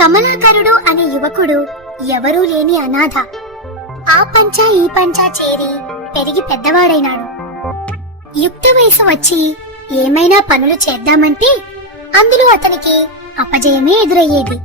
కమలాకరుడు అనే యువకుడు ఎవరూ లేని అనాథ. ఆ పంచా ఈ పంచా చేరి పెరిగి పెద్దవాడైనాడు. యుక్త వయసు వచ్చి ఏమైనా పనులు చేద్దామంటే అందులో అతనికి అపజయమే ఎదురయ్యేది.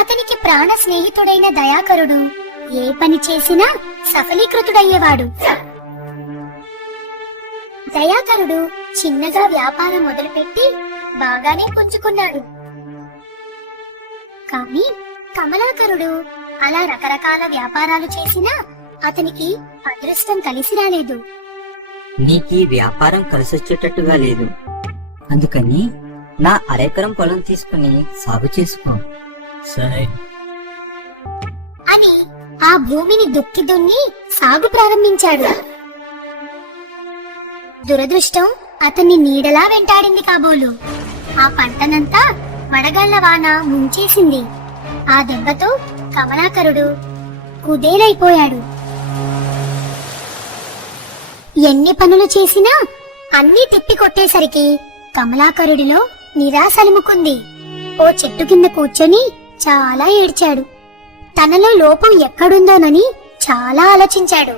అతనికి ప్రాణ స్నేహితుడైన దయాకరుడు ఏ పని చేసినా సఫలీకృతుడయ్యేవాడు. దయాకరుడు చిన్నగా వ్యాపారం మొదలుపెట్టి బాగానే పుంజుకున్నాడు. కానీ కమలాకరుడు అలా రకరకాల వ్యాపారాలు చేసినా అతనికి అదృష్టం కలిసి రాలేదు. నీకీ వ్యాపారం కలిసొచ్చేటట్టుగా లేదు, అందుకని నా అరెకరం పొలం తీసుకుని సాగు చేసుకో. సరే అని ఆ భూమిని దుక్కి దున్ని సాగు ప్రారంభించాడు. దురదృష్టం అతన్ని నీడలా వెంటాడింది కాబోలు. ఆ పంటనంతా వడగళ్ల వాన ముంచేసింది. ఆ దెబ్బతో కమలాకరుడు కుదేలైపోయాడు. ఎన్ని పనులు చేసినా అన్నీ తిప్పి కొట్టేసరికి కమలాకరుడిలో నిరాశ అలుముకుంది. ఓ చెట్టు కింద కూర్చొని చాలా ఏడ్చాడు. తనలో లోపం ఎక్కడుందోనని చాలా ఆలోచించాడు.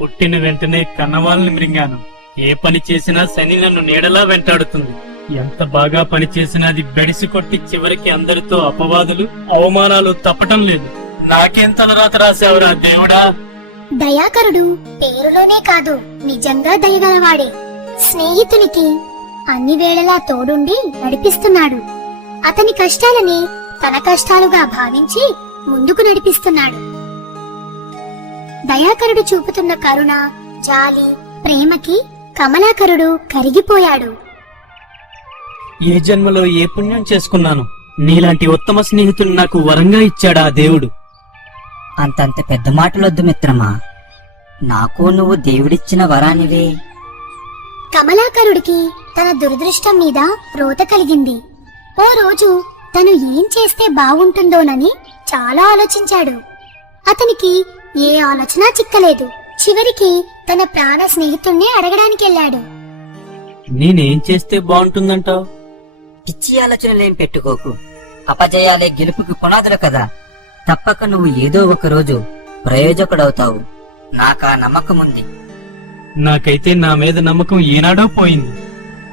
పుట్టిన వెంటనే కన్నవాళ్ళని మృంగాను. ఏ పని చేసినా శని నన్ను నీడలా వెంటాడుతుంది. ఎంత బాగా పని చేసినా అది బెడిసి కొట్టి చివరికి అందరితో అపవాదులు అవమానాలు తప్పటం లేదు. నాకేం తలరాత రాశావురా దేవుడా. దయాకరుడు పేరులోనే కాదు, నిజంగా దయగలవాడే. స్నేహితునికి అన్ని వేళలా తోడుండి నడిపిస్తున్నాడు. అతని కష్టాలని తన కష్టాలుగా భావించి ముందుకు నడిపిస్తున్నాడు. దయాకరుడు చూపుతున్న కరుణ, జాలి, ప్రేమకి కమలాకరుడు కరిగిపోయాడు. ఏ జన్మలో ఏ పుణ్యం చేసుకున్నాను, నీలాంటి ఉత్తమ స్నేహితులు నాకు వరంగా ఇచ్చాడా దేవుడు. అంతంత పెద్ద మాటలొద్దు మిత్రమా, నాకు నువ్వు దేవుడిచ్చిన వరానివే. కమలాకరుడికి తన దురదృష్టం మీద రోత కలిగింది. ఓ రోజు తను ఏం చేస్తే బాగుంటుందోనని చాలా ఆలోచించాడు. అతనికి ఏ ఆలోచన చిక్కలేదు. చివరికి తన ప్రాణ స్నేహితుణ్ణి అడగడానికెళ్ళాడు. నేనేం చేస్తే బాగుంటుందంటావు? పిచ్చి ఆలోచనలేం పెట్టుకోకు. అపజయాలే గెలుపుకి పునాదులు కదా. తప్పక నువ్వు ఏదో ఒక రోజు ప్రయోజకుడవుతావు. నాకా నమ్మకముంది. నాకైతే నా మీద నమ్మకం ఏనాడో పోయింది.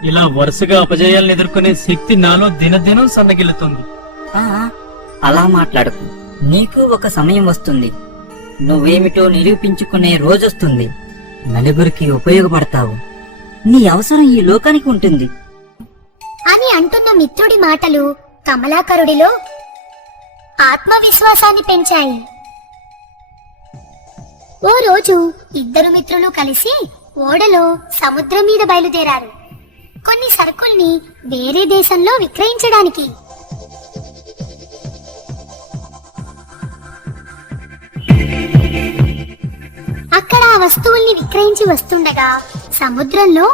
ఇలా వరుసగా అపజయాలను ఎదుర్కొనే శక్తి నాలో దినదినం సన్నగిల్లుతుంది. ఆ, అలా మాట్లాడకు. నీకు ఒక సమయం వస్తుంది. నువ్వేమిటో నిరూపించుకునే రోజొస్తుంది. నలుగురికి ఉపయోగపడతావు. నీ అవసరం ఈ లోకానికి ఉంటుంది అని అంటున్న మిత్రుడి మాటలు కమలాకరుడిలో ఆత్మవిశ్వాసాన్ని పెంచాయి. ఓ రోజు ఇద్దరు మిత్రులు కలిసి ఓడలో సముద్రం మీద బయలుదేరారు. కొన్ని సరుకుల్ని వేరే దేశంలో విక్రయించడానికి. అక్కడ ఆ వస్తువుల్ని విక్రయించి వస్తుండగా సముద్రంలో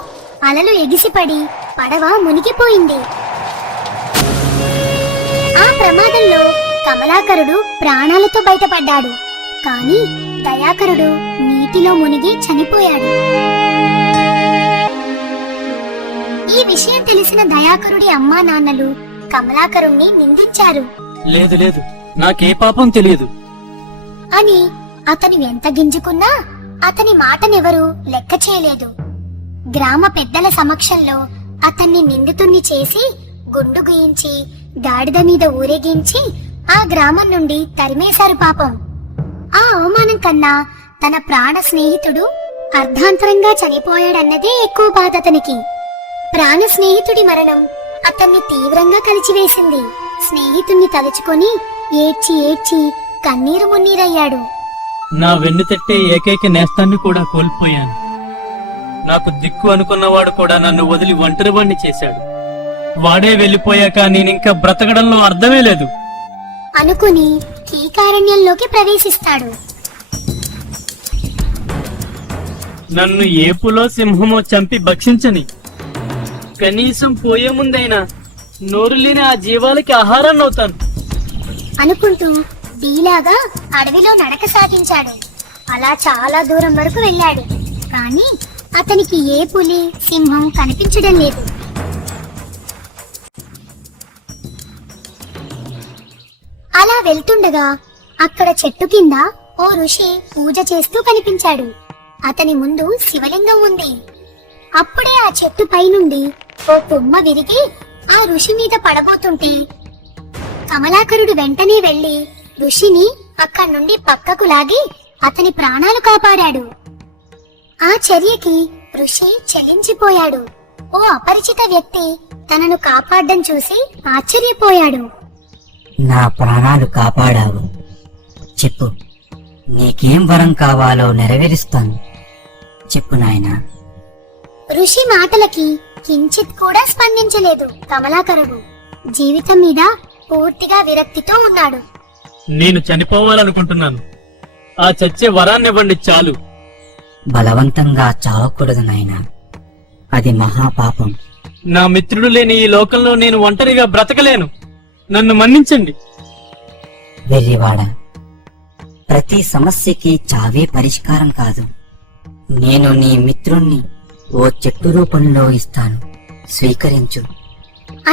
అలలు ఎగిసిపడి పడవ మునిగిపోయింది. ఆ ప్రమాదంలో కమలాకరుడు ప్రాణాలతో బయటపడ్డాడు. కానీ దయాకరుడు నీటిలో మునిగి చనిపోయాడు. ఈ విషయం తెలిసిన దయాకరుడి అమ్మా నాన్నలు కమలాకరుణ్ణి నిందించారు. లేదు లేదు, నాకే పాపం తెలియదు అని అతని ఎంత గింజుకున్నా అతని మాటనెవరూ లెక్క చేయలేదు. గ్రామ పెద్దల సమక్షంలో అతన్ని నిందితుణ్ణి చేసి గుండు గీయించి గాడిద మీద ఊరేగించి ఆ గ్రామం నుండి తరిమేశారు. పాపం, ఆ అవమానం కన్నా తన ప్రాణ స్నేహితుడు అర్ధాంతరంగా చనిపోయాడన్నదే ఎక్కువ బాధ అతనికి. ప్రాణ స్నేహితుడి మరణం అతన్ని తీవ్రంగా కలిచివేసింది. స్నేహితుణ్ణి తలుచుకొని ఏడ్చి ఏడ్చి కన్నీరు మున్నీరయ్యాడు. నా వెన్ను తట్టే ఏకైక నేస్తాన్ని కూడా కోల్పోయాను. నాకు దిక్కు అనుకున్నవాడు కూడా నన్ను వదిలి ఒంటరివాణ్ణి చేశాడు. వాడే వెళ్లిపోయాక నేనింకా బ్రతకడంలో అర్థమే లేదు అనుకుని కీకారణ్యంలోకి ప్రవేశిస్తాడు. నన్ను ఏపులో సింహమో చంపి భక్షించని, కనీసం పోయే ముందైనా నోరు లేని ఆ జీవాలకి ఆహారాన్ని అవుతాను అనుకుంటూ డీలాగా అడవిలో నడక సాగించాడు. అలా చాలా దూరం వరకు వెళ్ళాడు. కానీ అతనికి ఏ పులి, సింహం కనిపించడం లేదు. అలా వెళ్తుండగా అక్కడ చెట్టు కింద ఓ ఋషి పూజ చేస్తూ కనిపించాడు. అతని ముందు శివలింగం ఉంది. అప్పుడే ఆ చెట్టు పైనుండి ఓ కొమ్మ విరిగి ఆ ఋషి మీద పడబోతుంటే కమలాకరుడు వెంటనే వెళ్లి ఋషిని అక్కడి నుండి పక్కకు లాగి అతని ప్రాణాలు కాపాడాడు. ఆ చర్యకి ఋషి చలించిపోయాడు. ఓ అపరిచిత వ్యక్తి తనను కాపాడడం చూసి ఆశ్చర్యపోయాడు. నా ప్రాణాలు కాపాడావు. చెప్పు, నీకేం వరం కావాలో నెరవేరుస్తాను. చెప్పు నాయనా. ఋషి మాటలకి కించిత్ కూడా స్పందించలేదు కమలాకరుడు. జీవితం మీద పూర్తిగా విరక్తితో ఉన్నాడు. నేను చనిపోవాలనుకుంటున్నాను. ఆ చచ్చే వరాన్నివ్వండి చాలు. బలవంతంగా చావకూడదు నాయనా, అది మహాపాపం. నా మిత్రుడు లేని ఈ లోకంలో నేను ఒంటరిగా బ్రతకలేను. నన్ను మన్నించండి. వెర్రివాడ, ప్రతి సమస్యకి చావే పరిష్కారం కాదు. నేను నీ మిత్రుణ్ణి ఓ చెట్టు రూపంలో ఇస్తాను, స్వీకరించు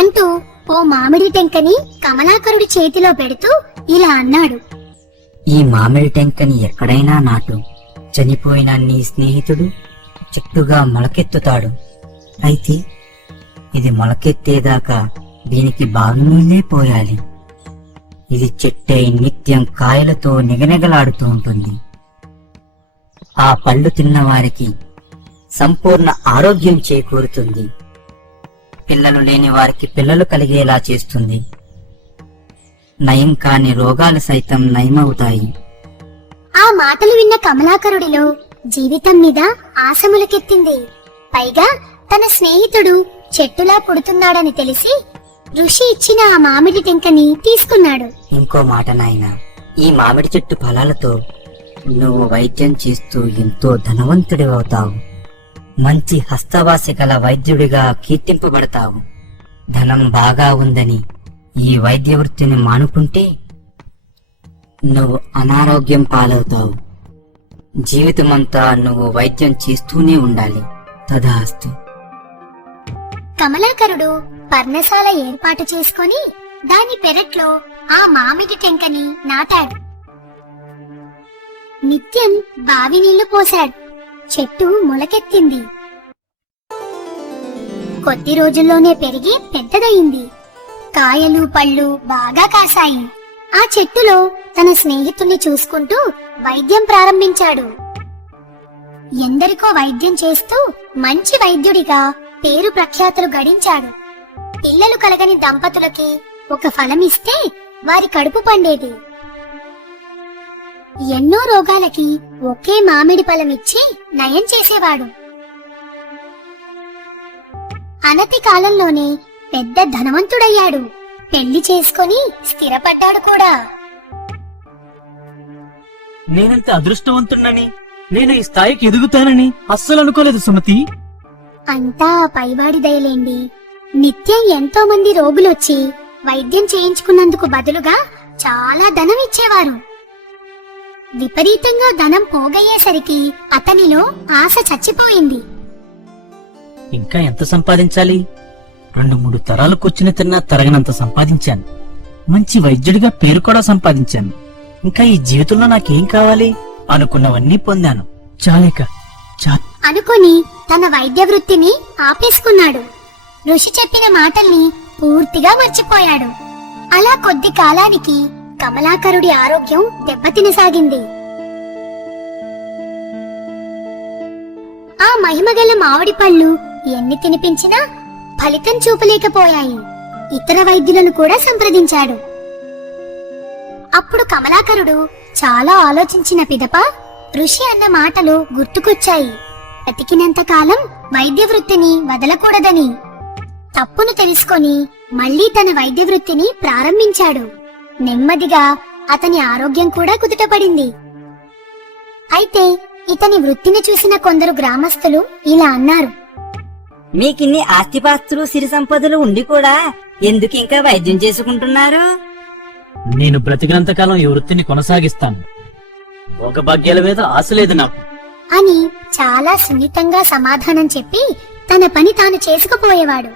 అంటూ ఓ మామిడి టెంకని కమలాకరుడి చేతిలో పెడుతూ ఇలా అన్నాడు. ఈ మామిడి టెంకని ఎక్కడైనా నాటు. చనిపోయిన నీ స్నేహితుడు చెట్టుగా మొలకెత్తుతాడు. అయితే ఇది మొలకెత్తేదాకా దీనికి బావినీళ్ళే పోయాలి. ఇది చెట్టై నిత్యం కాయలతో నిగనిగలాడుతూ ఉంటుంది. ఆ పళ్ళు తిన్నవారికి సంపూర్ణ ఆరోగ్యం చేకూరుతుంది. పిల్లలు లేని వారికి పిల్లలు కలిగేలా చేస్తుంది. నయం కాని రోగాలు సైతం నయమవుతాయి. ఆ మాటలు విన్న కమలాకరుడిలో జీవితం మీద ఆశములకెత్తింది. పైగా తన స్నేహితుడు చెట్టులా పుడుతున్నాడని తెలిసి ఋషి ఇచ్చిన ఆ మామిడి టెంకని తీసుకున్నాడు. ఇంకో మాట నాయనా, ఈ మామిడి చెట్టు ఫలాలతో నువ్వు వైద్యం చేస్తూ ఎంతో ధనవంతుడివవుతావు. మంచి హస్తవాసి గల వైద్యుడిగా కీర్తింపబడతావు. ధనం బాగా ఉందని ఈ వైద్య వృత్తిని మానుకుంటే నువ్వు అనారోగ్యం పాలవుతావు. జీవితమంతా నువ్వు వైద్యం చేస్తూనే ఉండాలి. తదాస్తు. కమలాకరుడు పర్ణశాల ఏర్పాటు చేసుకొని దాని పెరట్లో ఆ మామిడి టెంకని నాటాడు. నిత్యం బావి నీళ్లు పోశాడు. చెట్టు మొలకెత్తింది. కొద్ది రోజుల్లోనే పెరిగి పెద్దదయింది. కాయలు పళ్ళు బాగా కాసాయి. ఆ చెట్టులో తన స్నేహితుణ్ణి చూసుకుంటూ వైద్యం ప్రారంభించాడు. ఎందరికో వైద్యం చేస్తూ మంచి వైద్యుడిగా పేరు ప్రఖ్యాతులు గడించాడు. పిల్లలు కలగని దంపతులకి ఒక ఫలమిస్తే వారి కడుపు పండేది. ఎన్నో రోగాలకి ఒకే మామిడి ఫలమిచ్చి నయం చేసేవాడు. అనతి కాలంలోనే పెద్ద ధనవంతుడయ్యాడు. పెళ్లి చేసుకొని స్థిరపడ్డాడు కూడా. నేనంత అదృష్టవంతుణ్ణని, నేను ఈ స్థాయికి ఎదుగుతానని అస్సలు అనుకోలేదు సుమతి. అంతా పైవాడి దయలేండి. నిత్యం ఎంతో మంది రోగులొచ్చి వైద్యం చేయించుకున్నందుకు బదులుగా చాలా ధనం ఇచ్చేవారు. విపరీతంగా ధనం పోగయ్యేసరికి అతనిలో ఆశ చచ్చిపోయింది. ఇంకా ఎంత సంపాదించాలి? 2-3 తరాలకొచ్చిన తిన్నా తరగనంత సంపాదించాను. మంచి వైద్యుడిగా పేరు కూడా సంపాదించాను. ఇంకా ఈ జీవితంలో నాకేం కావాలి? అనుకున్నవన్నీ పొందాను. చాలేక అనుకొని తన వైద్య వృత్తిని ఆపేసుకున్నాడు. ఋషి చెప్పిన మాటల్ని పూర్తిగా మర్చిపోయాడు. అలా కొద్ది కాలానికి కమలాకరుడి ఆరోగ్యం దెబ్బతినసాగింది. ఆ మహిమగల మామిడి పళ్ళు ఎన్ని తినిపించినా ఫలితం చూపలేకపోయాయి. ఇతర వైద్యులను కూడా సంప్రదించాడు. అప్పుడు కమలాకరుడు చాలా ఆలోచించిన పిదప ఋషి అన్న మాటలు గుర్తుకొచ్చాయి. బతికినంత కాలం వైద్య వృత్తిని వదలకూడదని. తప్పును తెలుసుకొని మళ్లీ తన వైద్య వృత్తిని ప్రారంభించాడు. నెమ్మదిగా అతని ఆరోగ్యం కూడా కుదుటపడింది. అయితే ఇతని వృత్తిని చూసిన కొందరు గ్రామస్తులు ఇలా అన్నారు. మీకిన్ని ఆస్తిపాస్తులు సిరి సంపదలు ఉండి కూడా ఎందుకు ఇంకా వైద్యం చేసుకుంటున్నారు? నేను బ్రతికినంతకాలం ఈ వృత్తిని కొనసాగిస్తాను. భోగభాగ్యాల మీద ఆశ లేదు నాకు అని చాలా సున్నితంగా సమాధానం చెప్పి తన పని తాను చేసుకుపోయేవాడు.